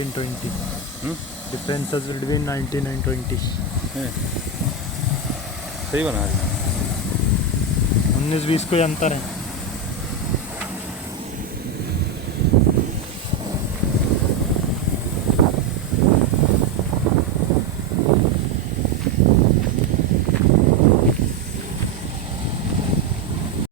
1920. हम्म? Differences between 19 and 20. हैं? सही बना रही 19-20 कोई अंतर है.